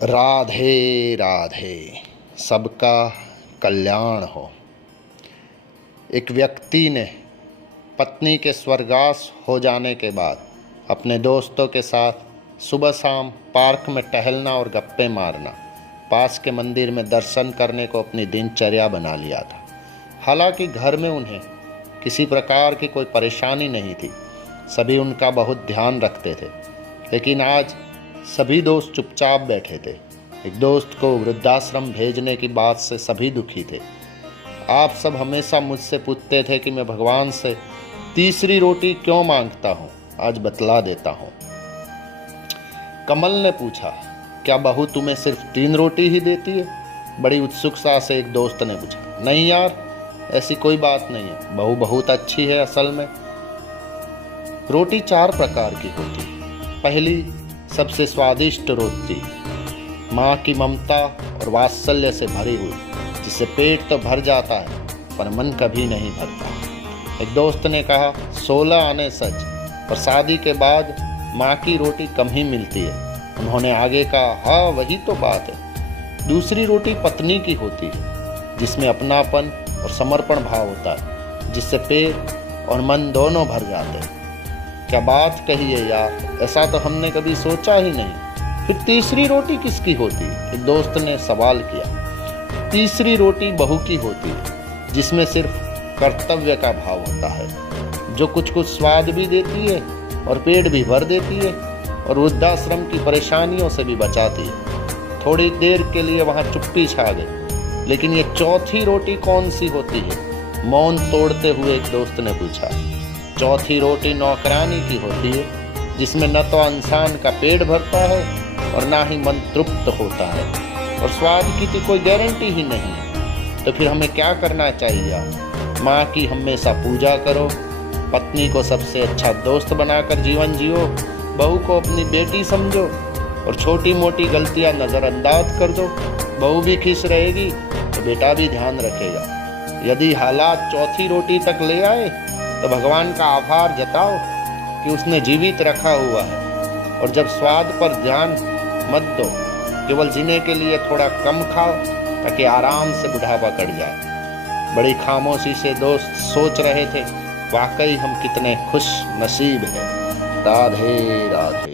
राधे राधे, सबका कल्याण हो। एक व्यक्ति ने पत्नी के स्वर्गवास हो जाने के बाद अपने दोस्तों के साथ सुबह शाम पार्क में टहलना और गप्पे मारना, पास के मंदिर में दर्शन करने को अपनी दिनचर्या बना लिया था। हालांकि घर में उन्हें किसी प्रकार की कोई परेशानी नहीं थी, सभी उनका बहुत ध्यान रखते थे। लेकिन आज सभी दोस्त चुपचाप बैठे थे। एक दोस्त को वृद्धाश्रम भेजने की बात से सभी दुखी थे। आप सब हमेशा मुझसे पूछते थे कि मैं भगवान से तीसरी रोटी क्यों मांगता हूँ, आज बतला देता हूँ। कमल ने पूछा, क्या बहू तुम्हें सिर्फ 3 रोटी ही देती है? बड़ी उत्सुकता से एक दोस्त ने पूछा। नहीं यार, ऐसी कोई बात नहीं है, बहू बहुत अच्छी है। असल में रोटी 4 प्रकार की होती है। पहली सबसे स्वादिष्ट रोटी, माँ की ममता और वात्सल्य से भरी हुई, जिससे पेट तो भर जाता है पर मन कभी नहीं भरता। एक दोस्त ने कहा, 16 आने सच, पर शादी के बाद माँ की रोटी कम ही मिलती है। उन्होंने आगे कहा, हाँ वही तो बात है। दूसरी रोटी पत्नी की होती है, जिसमें अपनापन और समर्पण भाव होता है, जिससे पेट और मन दोनों भर जाते हैं। क्या बात कही है यार, ऐसा तो हमने कभी सोचा ही नहीं। फिर तीसरी रोटी किसकी होती है? एक दोस्त ने सवाल किया। तीसरी रोटी बहू की होती है, जिसमें सिर्फ कर्तव्य का भाव होता है, जो कुछ कुछ स्वाद भी देती है और पेट भी भर देती है और वृद्धाश्रम की परेशानियों से भी बचाती है। थोड़ी देर के लिए वहाँ चुप्पी छा गई। लेकिन ये चौथी रोटी कौन सी होती है? मौन तोड़ते हुए एक दोस्त ने पूछा। चौथी रोटी नौकरानी की होती है, जिसमें न तो इंसान का पेट भरता है और ना ही मन तृप्त होता है, और स्वाद की तो कोई गारंटी ही नहीं है। तो फिर हमें क्या करना चाहिए? माँ की हमेशा पूजा करो, पत्नी को सबसे अच्छा दोस्त बनाकर जीवन जियो, बहू को अपनी बेटी समझो और छोटी मोटी गलतियाँ नज़रअंदाज कर दो। बहू भी खुश रहेगी तो बेटा भी ध्यान रखेगा। यदि हालात चौथी रोटी तक ले आए तो भगवान का आभार जताओ कि उसने जीवित रखा हुआ है। और जब स्वाद पर ध्यान मत दो, केवल जीने के लिए थोड़ा कम खाओ ताकि आराम से बुढ़ापा कट जाए। बड़ी खामोशी से दोस्त सोच रहे थे, वाकई हम कितने खुश नसीब हैं। राधे राधे।